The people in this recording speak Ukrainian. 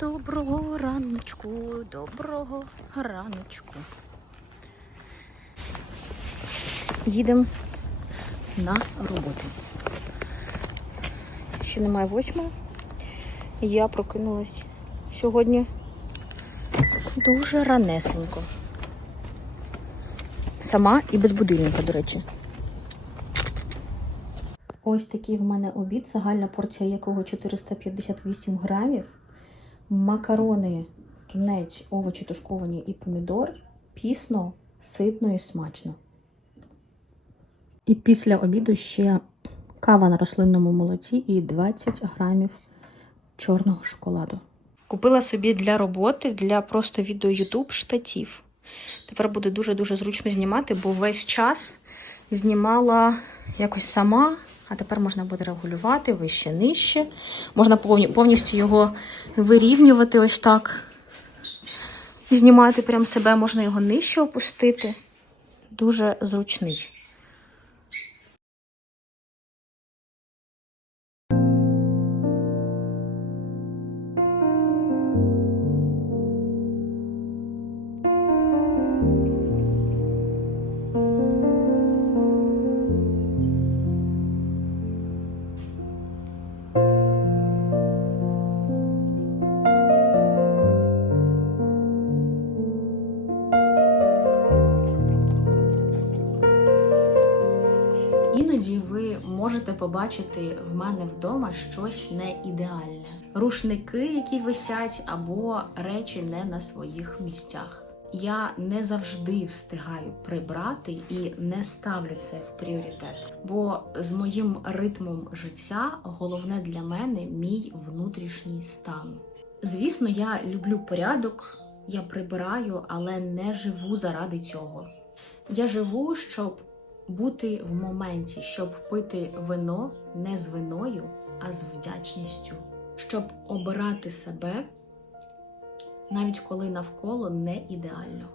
Доброго раночку, доброго раночку. Їдемо на роботу. Ще немає восьмої. Я прокинулась сьогодні дуже ранесенько. Сама і без будильника, до речі. Ось такий в мене обід, загальна порція якого 458 грамів. Макарони, тунець, овочі тушковані і помідор. Пісно, ситно і смачно. І після обіду ще кава на рослинному молоці і 20 грамів чорного шоколаду. Купила собі для роботи, для просто відео YouTube штатів. Тепер буде дуже-дуже зручно знімати, бо весь час знімала якось сама, а тепер можна буде регулювати вище нижче. Можна повністю його вирівнювати ось так. Знімати прям себе, можна його нижче опустити. Дуже зручний. Іноді ви можете побачити в мене вдома щось не ідеальне. Рушники, які висять, або речі не на своїх місцях. Я не завжди встигаю прибрати і не ставлю це в пріоритет. Бо з моїм ритмом життя головне для мене мій внутрішній стан. Звісно, я люблю порядок, я прибираю, але не живу заради цього. Я живу, щоб бути в моменті, щоб пити вино не з виною, а з вдячністю, щоб обирати себе, навіть коли навколо не ідеально.